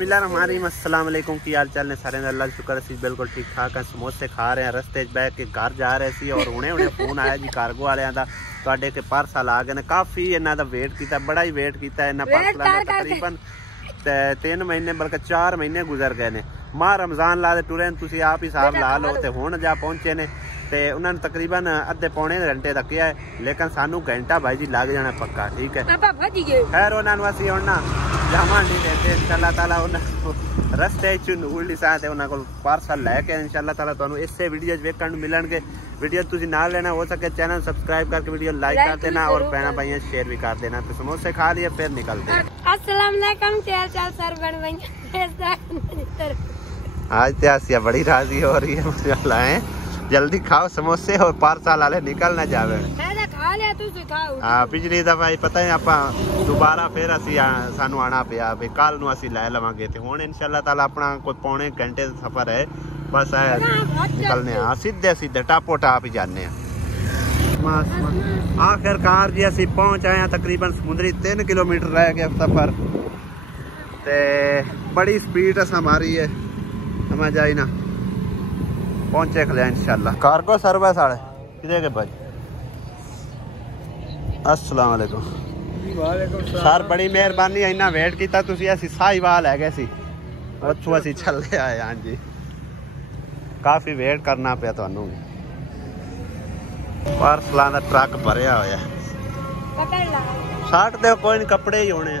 बिस्मिल्लाहिर्रहमानिर्रहीम अस्सलाम वालेकुम की हाल चाल ने सारे अल्लाह का शुक्र असी बिल्कुल ठीक ठाक है। समोसे खा रहे हैं, रस्ते बह के घर जा रहे सी और हुणे हुणे फोन आया जी कार्गो वालियां दा तुहाडे के पार्सल आ गए ने। काफ़ी इन्हां दा वेट कीता, बड़ा ही वेट कीता इन्हां पार्सलां दा। तकरीबन 3 महीने बल्कि 4 महीने गुजर गए ने। माह रमजान ला दे टुरे तुसीं आप हिसाब ला लो ते हुण जा पहुंचे ने ते उन्होंने तकरीबन अद्धे पौने घंटे तक किया है, लेकिन सानू घंटा भाई जी लग जाना पक्का। ठीक है खैर उन्होंने असीं हुण ना जावां नहीं देते इंशाअल्लाह ताला। रस्ते उल्ली सां ते उन्हां कोल पार्सल लैके इंशाअल्लाह ताला तुहानू इसे वीडियो वेखण मिलणगे। वीडियो तुसीं नाल लेना, हो सके चैनल सब्सक्राइब करके वीडियो लाइक कर देना और भैणा भाइयां शेयर भी कर देना। तो समोसे खा लिए फिर निकलते हैं। अस्सलाम वालेकुम सर बन आज त्यासिया बड़ी राजी हो रही है माशाल्लाह है। जल्दी खाओ समोसे और पार्सल वाले निकल ना जावे। हाँ पिछली दफा पता है आप दोबारा फिर असी सानू आना पिया भी कल नू असी लै लवांगे ते हुण इंशाअल्लाह ताला अपना कोई पौने घंटे का सफर है बस निकलने सीधे सीधे टापो टाप ही जाने। आखिरकार जी असी पहुंच आए तकरीबन समुद्री 3 किलोमीटर रह गया सफर ते बड़ी स्पीड अस मारी है समझ आई ना। पहुंचे खले इंशाल्लाह। कार्गो सर्विस वाले किधर के भाई। अस्सलाम वालेकुम सर बड़ी मेहरबानी इन्ना वेट किया तुसी। असी साहिवाल है गए सी उत्थों असी चले आए। हाँ जी काफी वेट करना पिया तुहानू। पार्सलां दा ट्रक भरिया होया साठ दे कोई नहीं कपड़े ही होने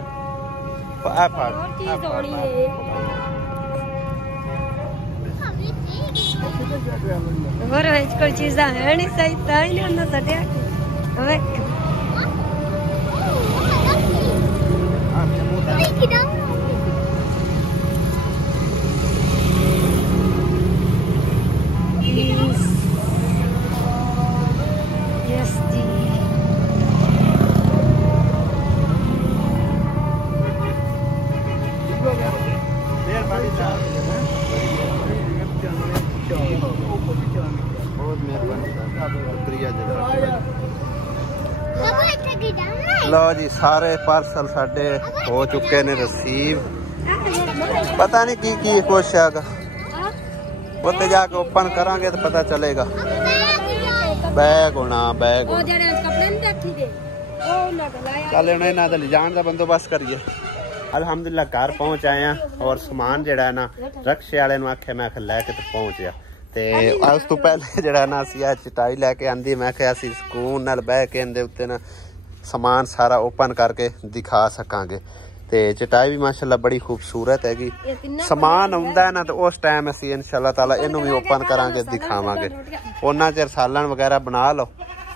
और कोई चीज़ है नहीं सही ताई ने ना सटिया हवे यस जी लो जी सारे पार्सल साडे हो चुके ने रिसीव। पता नहीं की कुछ है उत्ते जाके ओपन करांगे तो पता चलेगा। बैग होना बैग चल इन्हां दा लिजाण दा बंदोबस्त करिए। अल्हम्दुलिल्लाह घर पहुंच आए हैं और समान जड़ा है ना रक्शे वाले नूं आखे मैं लैके तो पहुंच गया ते उस तो पहले जड़ा ना असीं चटाई लैके आंदी मैं असीं सुकून नाल बह के इहदे उत्ते ना समान सारा ओपन करके दिखा सकांगे। ते चटाई भी माशाल्लाह बड़ी खूबसूरत हैगी। समान आउंदा है ना तो उस टाइम असीं इंशाअल्लाह ताला इहनूं भी ओपन करांगे दिखावांगे। उन्ना चिर सालन वगैरह बना लो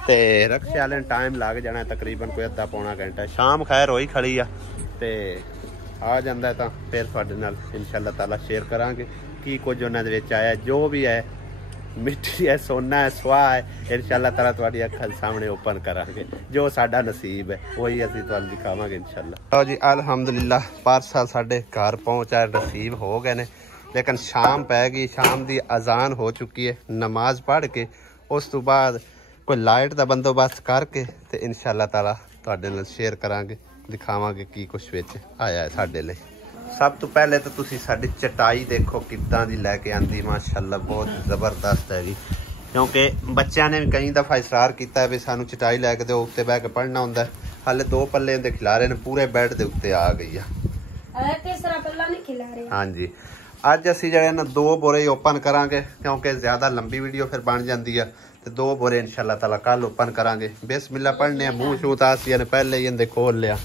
ते रक्शे वाले टाइम लग जाना तकरीबन कोई अद्धा पौना घंटा। शाम खैर होई खड़ी आ ते आ जांदा है तां फिर तुहाडे नाल इंशाअल्लाह ताला शेयर करांगे की कुछ उन्हां दे विच आया। जो भी है मिट्टी है सोना है सुहा है इंशाअल्लाह ताला तुहाडी अखां सामने ओपन करांगे। जो साडा नसीब है वही असीं तुहानूं दिखावांगे इंशाअल्लाह। तो जी अल्हम्दुलिल्लाह पार्सल साडे घर पहुंचा रिसीव हो गए ने, लेकिन शाम पै गई। शाम दी अजान हो चुकी है। नमाज पढ़ के उस तो बाद कोई लाइट का बंदोबस्त करके ते इंशाअल्लाह ताला तुहाडे नाल शेयर करांगे दिखावांगे की कुछ विच आया है साडे लई। सब तो पहले तो तुसी साडी चटाई देखो किद्दां दी लैके आंदी माशाअल्लाह बहुत जबरदस्त हैगी। क्योंकि बच्चों ने भी कई दफा इसरार किया है भी सानू चटाई लैके दो उत्ते बह के पढ़ना हुंदा है। हाले 2 पल्ले दे खिलारे ने पूरे बैड दे उत्ते आ गई है। तीसरा पल्ला नहीं खिला रहे। हाँ जी अज असीं जिहड़े ना 2 बोरे ही ओपन करांगे क्योंकि ज्यादा लंबी वीडियो फिर बन जाती है। तो 2 बोरे इंशाअल्लाह ताला कल ओपन करांगे। बिस्मिल्लाह पढ़ने मुंह छू तासिया ने पहले ही इहदे खोल लिया।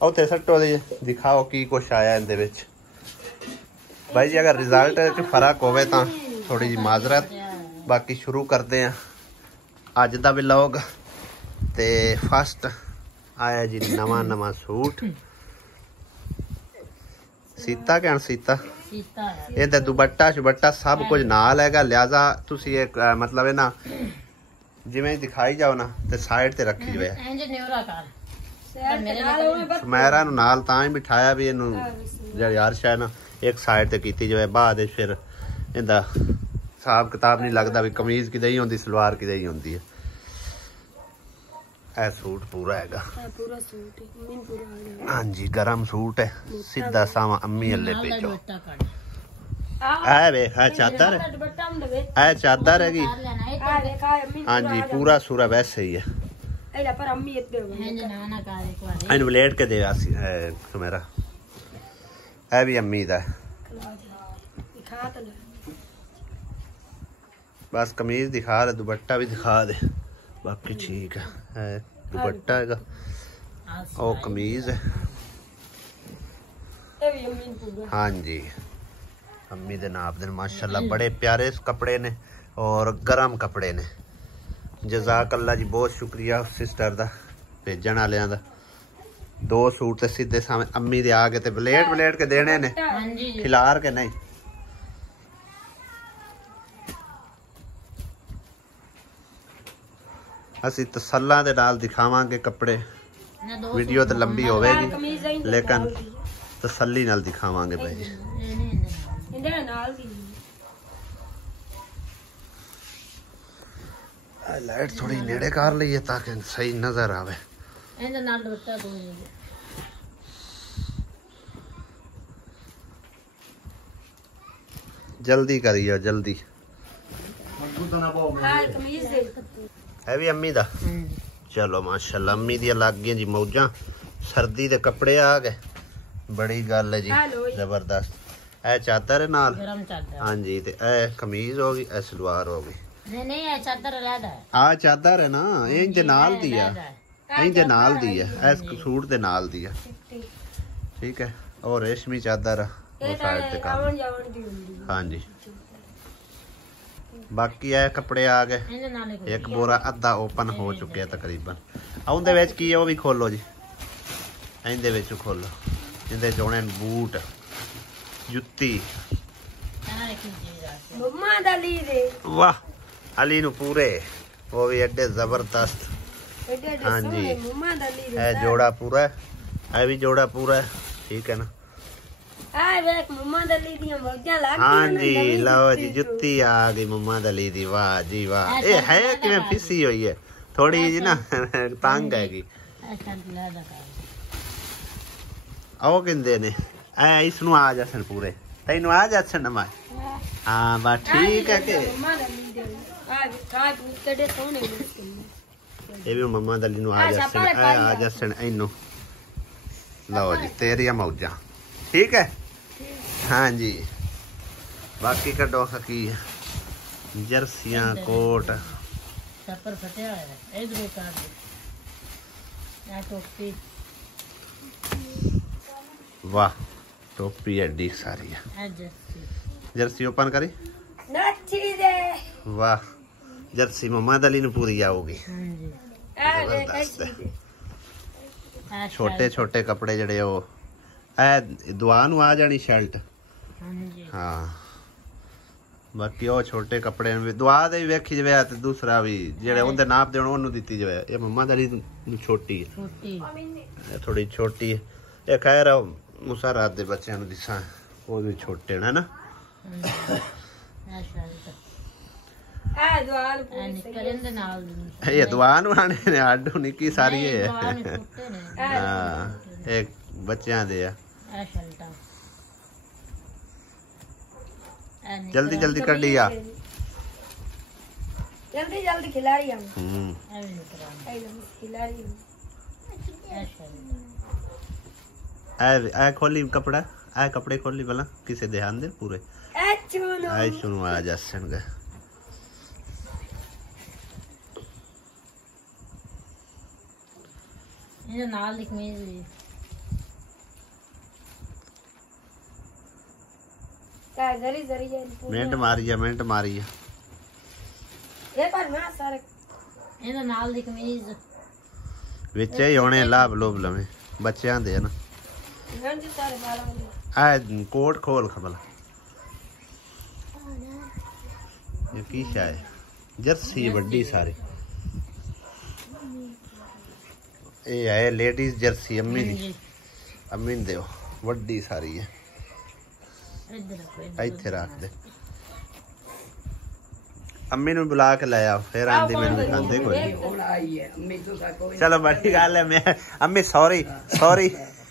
उत्ते सट्टो दे दिखाओ की कुछ आया इहदे विच भाई जी। अगर रिजल्ट च फर्क होवे तां थोड़ी जी माजरत। बाकी शुरू करते हैं अज दा व्लॉग। ते फर्स्ट आया जी नवा सूट सीता क्या सीता ये दुपट्टा शुबट्टा सब कुछ नाल हैगा। लिहाजा तुसी एक मतलब है ना जिवें दिखाई जाओ ना ते साइड ते रखी जाए। सुमैरा नूं नाल तां ही बिठाया भी इनू यार शायद ना एक साइड ते कीती जाए। बाद फिर इंदा हिसाब किताब नहीं लगता भी कमीज किदे ही होंदी सलवार किदे ही होंदी है। ਇਹ सूट पूरा हैगा पूरा सूट है मीन पूरा आ गया। हाँ जी गरम सूट है सीधा सावा अम्मी अल्ले भेजो वेख चादर है चादर हैगी हाँ जी पूरा सूरा वैसे ही है इन लेट के दे मेरा है भी अम्मी दा बस कमीज दिखा दे दुपट्टा भी दिखा दे बाकी ठीक है दुपट्टा है और कमीज है हाँ जी अम्मी दे नाप दे माशाल्लाह बड़े प्यारे कपड़े ने और गर्म कपड़े ने जज़ाक अल्लाह जी बहुत शुक्रिया सिस्टर दा भेजण वालियां दा 2 सूट ते सीधे सामने अम्मी दे आगे ते बलेट के देने ने खिलार के नहीं असी तसल्ला दे नाल दिखावांगे कपड़े वीडियो तो लंबी होवेगी लेकिन तसल्ली नाल दिखावांगे भाई लाइट थोड़ी नेड़े कर ली है ताकि सही नजर आवे जल्दी करियो जल्दी है भी अम्मी दा चलो माशाल्लाह अम्मी दी लग गई जी मौजा सर्दी दे कपड़े आ गए बड़ी गल है जी जबरदस्त ए चादर है नाल हाँ जी ते ए कमीज होगी ए सलवार होगी नहीं ए चादर अलग है आ चादर है ना ये इंज नाल दी है इंज नाल दी है ए सूट दे नाल दी है ठीक है और रेशमी चादर वो साइड ते काम हाँ जी बाकी है कपड़े आ गए एक बोरा अद्धा ओपन हो चुके हैं तकरीबन उनदे विच की है वो भी खोलो जी इंदे विच खोलो इंदे जोने बूट जुत्ती वाह अली नु पूरे वो भी एडे जबरदस्त हाँ जी है जोड़ा पूरा है भी जोड़ा पूरा है ठीक है ना हाँ जी लो जी जुत्ती आ गई मोहम्मद अली दी वाह जी वाह ये है कि फिसी हुई है थोड़ी जी ना तंग हैगी आओ किंदे ने ए इसनु आ जासन पूरे तैनू आ जासन ना हाँ बस ठीक है के ये भी मोहम्मद अली नु आ जासन इनू लो जी तेरिया मौजा ठीक है हाँ जी बाकी कटो की जर्सियां कोट वाह टोपी एडी सारी है जर्सी ओपन करी वाह जर्सी मोहम्मद अली ने पूरी आओगी छोटे छोटे कपड़े जड़े वो दुआ नु आ जानी शर्ट हाँ बाकी वो छोटे कपड़े दुआ दे भी वेखी जावे ते दूसरा भी जेड़े उनदे नाप देण ओनू दित्ती जावे ये मोहम्मद अली छोटी है थोड़ी छोटी है ये खैर मुसरात दे बच्चों नु दिसा वो भी छोटे ना ना ये दुआ नु आने ने आडू निकी सारी है हां एक बच्चों दे जल्दी जल्दी कर दिया जल्दी जल्दी खिलाड़ी आ खोली कपड़ा आ कपड़े खोली भला किसे ध्यान दे पूरे सुनो आ जासन गए ये नाल लिख में मिनट मारिया ये पर मैं सारे ये नाल लिख में विच ही होने लाभ लोभ लवे बच्चों दे ना आ कोट खोल खबला ये की शाय जर्सी बड़ी सारी ये है लेडीज जर्सी अम्मी दी अम्मी ने देओ वड्डी सारी है इत्थे रख दे अम्मी नु बुला के ले आओ फिर आंदी मैनू दिखांदे कोई चलो बड़ी गल है मैं अम्मी सॉरी सॉरी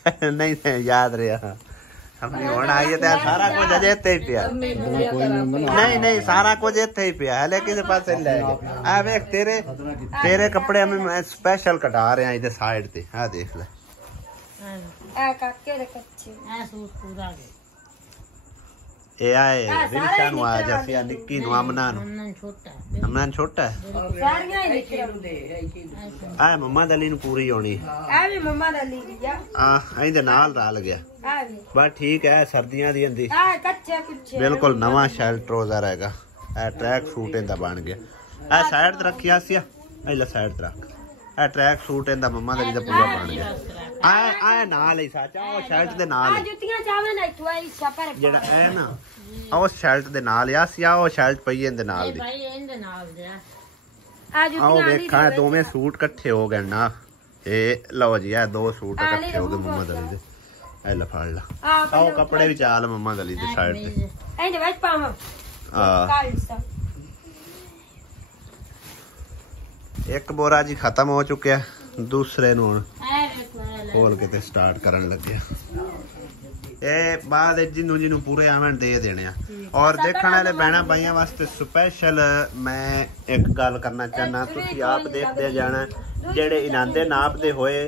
नहीं याद रहा अम्मी हुण आई है सारा कुछ अजे इत्थे ही पिया नहीं नहीं सारा कुछ इत्थे ही पिया हले किसे पासे ले गए आ वेख तेरे कपड़े अम्मी मैं स्पेशल कटा रहा इधर साइड ते आ देख ले आ काके दे कच्चे आ सूट पूरा दे ए आए रिंशा नु आ जैसे निक्की नु अमना नु अमना छोटा है सारियां ही निकल आ मम्मा दली नु पूरी होनी आ भी मम्मा दा ली गया आ इहदे नाल रल गया आ भी बस ठीक है सर्दियां दी हंदी आ कच्चे कुछ बिल्कुल नवा शैल ट्राउजर हैगा ए ट्रैक सूट इंदा बन गया ए साइड ते रखिया सिया एला साइड ते रख ए ट्रैक सूट इंदा मम्मा दली दा पूरा बन गया आ नाल ही सच आ शर्ट दे नाल आ जुतियां चावे ना तू आई छपर जेड़ा ए ना ओ शर्ट दे नाल या सिया ओ शर्ट पई इंदे नाल दी भाई ਇਹਦੇ ਨਾਲ ਦੇ आ आओ जुतियां देखा दोवें सूट इकट्ठे हो गए ना ए लो जी ए दो सूट इकट्ठे हो गए मम्मा दली दे ए ला फाड़ ला आओ कपड़े भी चाल मम्मा दली दे साइड ते एंड वाइट पावा आ एक बोरा जी खत्म हो चुका है दूसरे नु खोल के ते स्टार्ट करन लगे ए बाद जिन्नू जिन्नू पूरे आवन दे देने और देखने वाले बहना भाइयों वास्ते स्पेशल मैं एक गल करना चाहना तुसी आप देखते जाना जेड़े इनांदे नापदे होए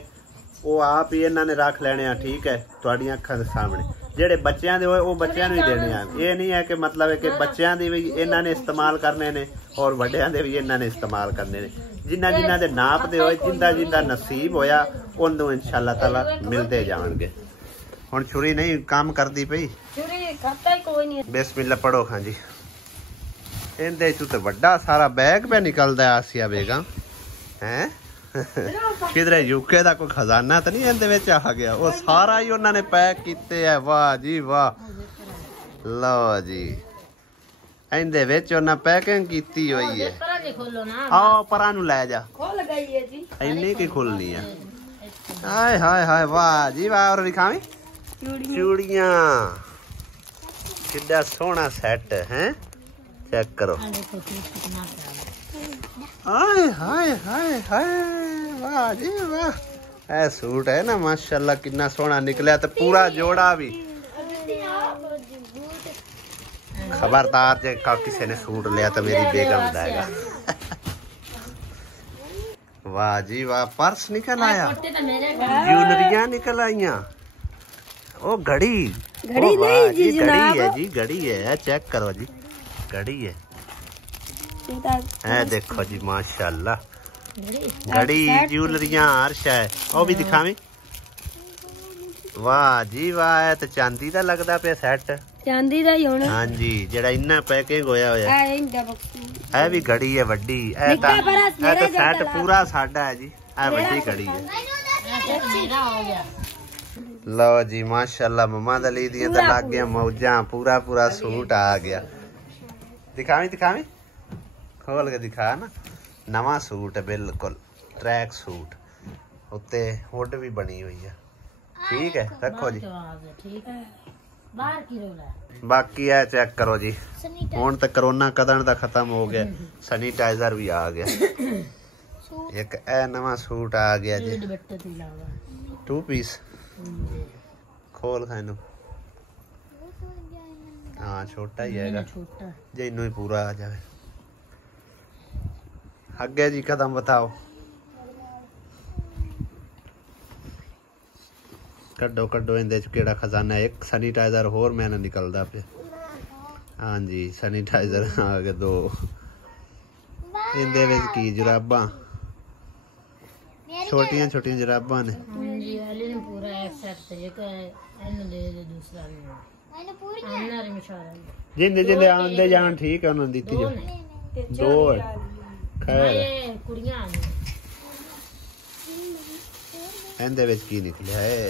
वो आप ही इन्हां ने रख लेने ठीक है तुहाडियां अखां दे सामने जेड़े बच्चों दे होए वो बच्चों नूं ही देने ये नहीं है कि मतलब है कि बच्चों दी भी इन्हां ने इस्तेमाल करने ने और वड्डियां दे भी इन्हां ने इस्तेमाल करने ने जिन्ना जिन्ना दे नाप दे होए जिंदा जिंदा नसीब होया उन्नू इंशाअल्लाह ताला मिलते जाणगे हुण छुरी नहीं काम करदी पई छुरी खाता ही कोई नहीं बिस्मिल्लाह पढ़ो खां जी इहदे चों ते वड्डा सारा बैग पे निकलदा आसिया बेगम हैं किधरे यूके दा कोई खजाना तो नहीं इहदे विच आ गया वो सारा ही उन्होंने पैक कीते है वाह जी वाह लो जी इहदे विच उन्हां पैकिंग कीती हुई है आओ परा नु ले जा खोल गई है जी इन्नी की खुलनी है हाय हाय हाय वाह जी वाह और दिखावी चूड़ियां किड्डा सोहना सेट है चेक करो हाय हाय हाय हाय वाह जी वाह ए सूट है ना माशाल्लाह कितना सोहना निकला तो पूरा जोड़ा भी खबरदार जे किसी ने सूट लिया तो मेरी बेगम लाएगा वाह जी वाह पर्स निकल आया ज्वेलरियां निकल आईया ओ घड़ी घड़ी नहीं जी घड़ी है जी घड़ी है चेक करो जी घड़ी है देखो जी माशाल्लाह घड़ी ज्वेलरियां अर्श है ओ भी दिखावी वाह जी वाह है तो चांदी दा लगदा पे सेट चांदी दा ही होना हां जी जेड़ा इन्ना पैकिंग होया होया है भी घड़ी है वड्डी है तो सेट पूरा साडा है जी है वड्डी घड़ी है लो जी माशाल्लाह मम्मा दली दी तो लग गया मौजा पूरा पूरा सूट आ गया दिखावी दिखावी खोल के दिखा ना नवा सूट है बिल्कुल ट्रैक सूट उत्ते हुड भी बनी हुई है ठीक है रखो जी बाकी है चेक करो जी हुण तक कोरोना कदन दा खत्म हो गया सैनिटाइजर भी आ गया एक ए नवा सूट आ गया जी 2 पीस खोल खानू हाँ छोटा ही है जे इनू ही पूरा आ जाए आगे जी कदम बताओ कड्डो कड्डो इंदे च केड़ा खजाना एक सैनिटाइजर होर मैंने निकलदा पे हाँ जी सैनिटाइजर आ गए 2 इंदे विच की जुराबां छोटियां छोटियां जुराबां ने जिंदे जिंदे आंदे जान ठीक है उन्होंने दी जो 2 खैर इंदे विच की निकलिया है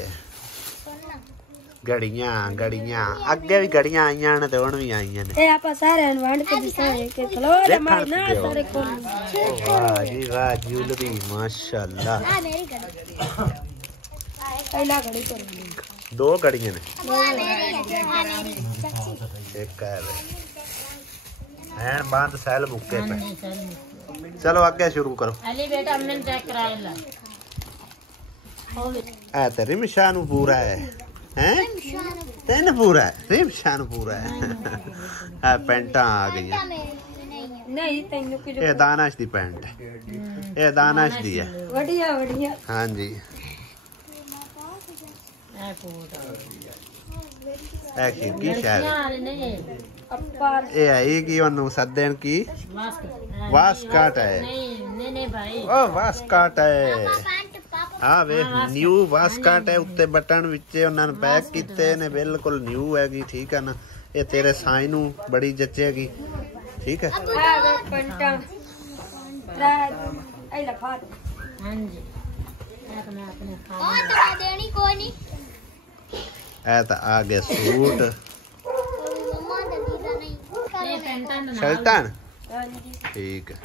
घड़ियां घड़ियां अगे भी घड़ियां आईयां ने ते हुण भी आईयां ने ए आपा सारे वंड के दिसाए के खलो मार ना सारे खोल वाह जी वाह ज्वेलरी माशाल्लाह आ मेरी घड़ी पहला घड़ी कर 2 घड़ियां ने मेरी एक है हैंड बांध सैल मुक्के पे। हाँ जी, चल। चलो आगे शुरू करो। अली बेटा हमने चेक कराया ला। ए ते रिमशान पूरा है हैं? तेन पूरा है, रिमशान पूरा है। आ पेंटा आ गई नहीं तेन कुछ ये दानाश दी पेंट है, ये दानाश दी है। बढ़िया बढ़िया। हाँ जी की शायद ये है कि ओनू सदन की वास्कट है। नहीं भाई, ओ वास्कट है। हाँ वे न्यू वास्कट है, उत्ते बटन विचे उन्होंने पैक किते ने, बिल्कुल न्यू हैगी। ठीक है ना, ये तेरे साई नू बड़ी जचेगी। ठीक है पंटा आई लफा। हाँ जी मैं अपने तो देनी कोई नहीं। ए तो आ गया सूट शर्टन। ठीक है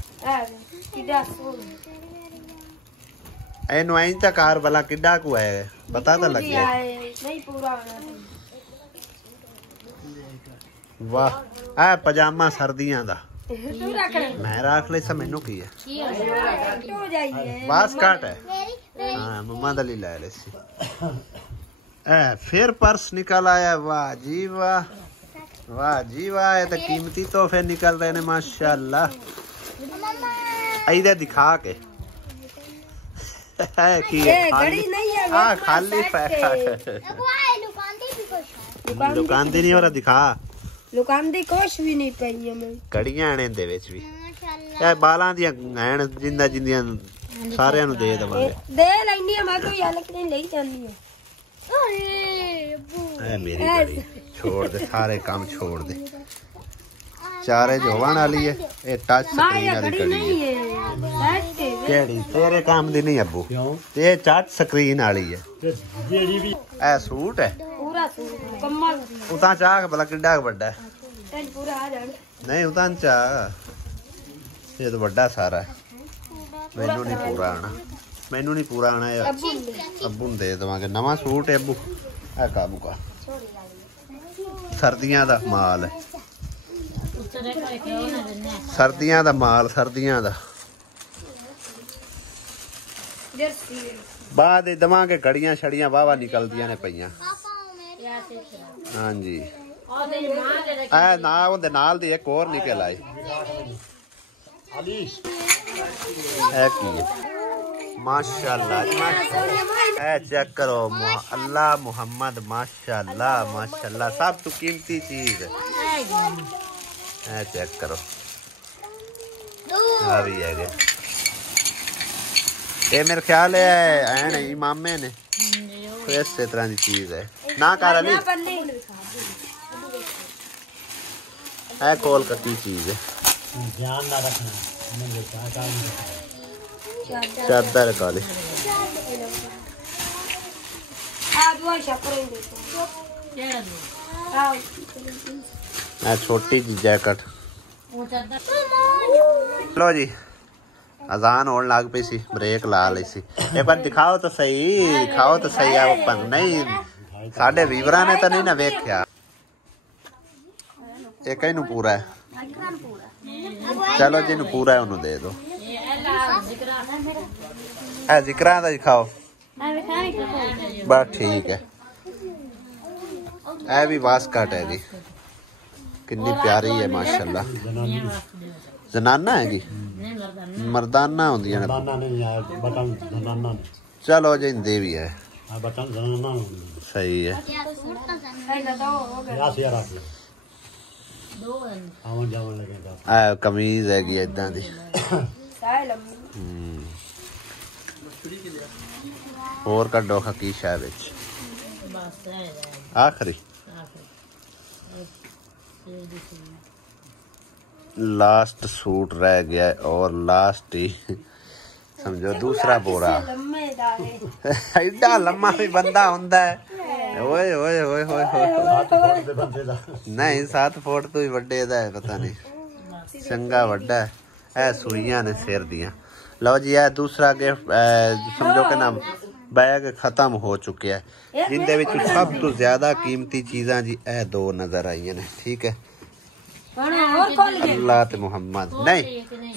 एनु आई तो कार वाला किड्डा को है पता तो लग गया। नहीं पूरा वाह आ पजामा सर्दियां दा तू रख ले। मैं रख ले, मैनू की है क्यों जाइए वास्कट है। हाँ मम्मा दली ला ले सी। ए फिर पर्स निकल आया। वाह जी वाह, वाह जी वाह, ये तो कीमती तोहफे निकल रहे ने माशाल्लाह। इधर दिखा के है कि घड़ी नहीं है। हाँ खाली पैकेट दुकान दी नहीं हो रहा। दिखा दुकान दी कुछ भी नहीं पई मैं कड़ियां ने दे विच भी ए बालां ਦੀਆਂ हैन जिंदा जिंदियां सारिਆਂ ਨੂੰ ਦੇ ਦਵਾਂਗੇ। दे लेनी है मैं तो यार लेकिन ले जानी है। ए मेरी कड़ी छोड़ दे, सारे काम छोड़ दे। चारे जोवन वाली है, ये टच स्क्रीन वाली कड़ी है। केड़ी तेरे काम दी नहीं अब्बू, ते टच स्क्रीन वाली है। जेड़ी भी ए सूट है पूरा सूट कम्मल उतां चाह भला किड्डा बड़ा है। तेन पूरा आ जाए नहीं उतां चाह ये तो बड़ा सारा है। मैनू नहीं पूरा आना, मैनू नहीं पूरा आना यार। अब्बू ਨੂੰ दे देवांगे नवा सूट है। अब्बू है काबू का सर्दियां दा माल है, सर्दियां दा माल, सर्दियां दा। बाद दवांगे घड़ियां छड़ियां वावा निकलदियां ने पईयां। हाँ जी ए ना उहदे नाल दी एक और निकल आई। है की माशाल्लाह ए चेक करो अल्लाह मुहम्मद माशाल्लाह माशाल्लाह, सब तो कीमती चीज है। चेक करो आ भी है ये मेरे ख्याल है नहीं मामे ने इस तरह की चीज है ना कर अली है कोल कटी चीज है। ध्यान ना रखना चादर काली छोटी जी जैकेट। लो जी अजान होने लग पई सी, ब्रेक ला ली सी। एक बार दिखाओ तो सही, दिखाओ तो सही अपन नहीं साडे वीवरा ने तो नहीं ना वेख्या। एक ही पूरा है, चलो जिन्हों पूरा है उन्होंने दे दो। है जिक्रा दा दिखाओ बस ठीक है। ए भी वास्कट है जी, कितनी प्यारी है माशाल्लाह। जनाना है जी, मर्दाना होंदियां ने। चलो जी दे भी है सही है। कमीज हैगी इदा दी और कड्डो की शायद आखिरी लास्ट सूट रह गया और लास्ट ही समझो दूसरा बोरा। एडा लम्मा भी बंदा होंदा है। ओए ओए ओए ओए नहीं 7 फुट तो भी बड़े दा है, पता नहीं चंगा वड्डा है। ए सुइयां ने सिर दियां। लो जी है दूसरा गिफ्ट समझो के नाम बैग खत्म हो चुके हैं जिंदे विच सब तो ज्यादा कीमती चीज़ां जी ए 2 नजर आई ने। ठीक है अल्लाह ते मुहम्मद नहीं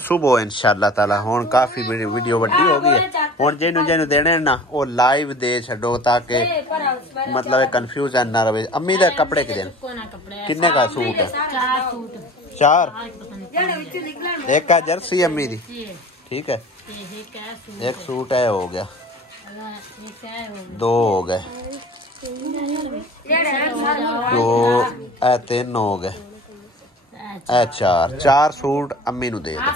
सुबह इंशाअल्लाह ताला हुन काफी वीडियो वड्डी हो गई है हुन जेनु जेनु देने ना वो लाइव दे छड्डो ताकि मतलब कंफ्यूजन ना रहे अम्मी दे कपड़े के दिन किन्ने का सूट है 4 एक का जर्सी अम्मी दी ठीक है एक सूट है हो गया 2 हो गए 2 3 हो गए 4 सूट अम्मी नु दे दो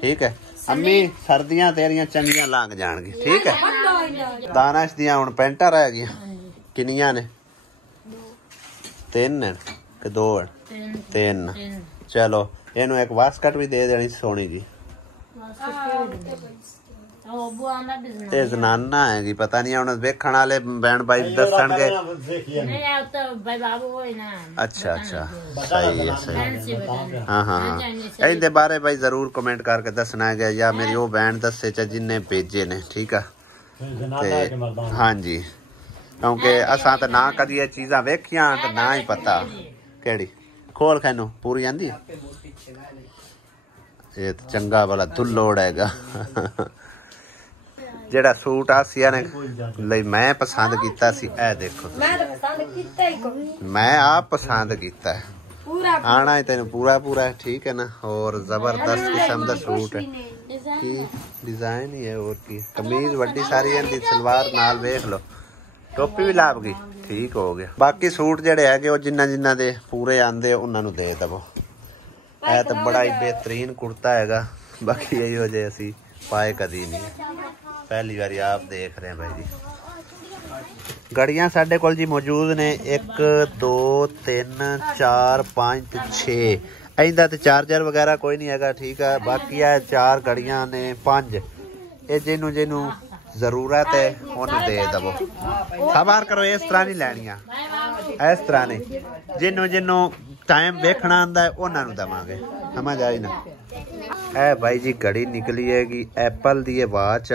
ठीक है अम्मी सर्दियां तेरियां चंगियां लंघ जाणगी ठीक है दानिश दियां हुण पैंटां रह गईयां किन्नियां ने 3 कि 2 3 चलो इनू एक वास्कट भी दे देनी सोनी जी ते जनाना है पता नहीं हुण वेखण वाले बैन भाई दसणगे अच्छा सही है हाँ इहदे बारे भाई जरूर कमेंट करके दसना है या मेरी वो बैन दसे च जिन्ने भेजे ने ठीक है हाँ जी क्योंकि असां तो ना कदी ये चीज़ां वेखियां तो ना ही पता केड़ी खोल खैनू पूरी आंदी ये तो चंगा वाला दुल्लोड़ हैगा जेड़ा सूट आसिया ने मैं पसंद किया सी ए देखो मैं आप पसंद किया है आना ही तेन पूरा है ठीक है ना और जबरदस्त किस्म का सूट है की डिजाइन ही है और की कमीज वड्डी सारी है सलवार नाल वेख लो टोपी भी लाभ गई ठीक हो गया बाकी सूट जेड़े है जिन्ना दे पूरे आंदे उन्होंने दे दवो है तो बड़ा ही बेहतरीन कुर्ता हैगा बाकी यही हो जाए असी पाए कदी नहीं पहली बार आप देख रहे हैं भाई जी घड़ियां साडे कोल जी मौजूद ने 1 2 3 4 5 6 इंदा ते चार्जर वगैरह कोई नहीं हैगा ठीक है बाकी है 4 घड़ियां ने 5 ये जिन्नू जरूरत है उन्हें दे दवो सवार करो इस तरह नहीं लैनियां इस तरह नहीं जिन्नू टाइम देखना आंदा है उन्होंने देवांगे समझ आई ना ए भाई जी घड़ी निकली हैगी एप्पल दी वाच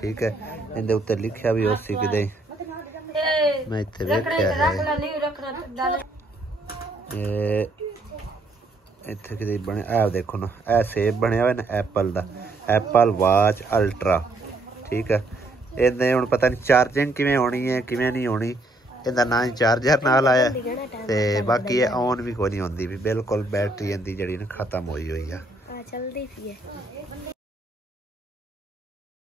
ठीक है इहदे उत्ते लिखिया भी उसी किदे मैं इत्थे वेखिया है इत्थे किदे बने आ देखो ना ए सेब बने हुए ना एप्पल दा एप्पल वाच अल्ट्रा ठीक है इहदे हुण पता नहीं चार्जिंग किवें होनी है किवें नहीं होनी इहदा ना ही चार्जर नाल आया ते बाकी ये ऑन भी कोई नहीं होंदी भी बिल्कुल बैटरी इहदी जड़ी खत्म होई है चलदी पई है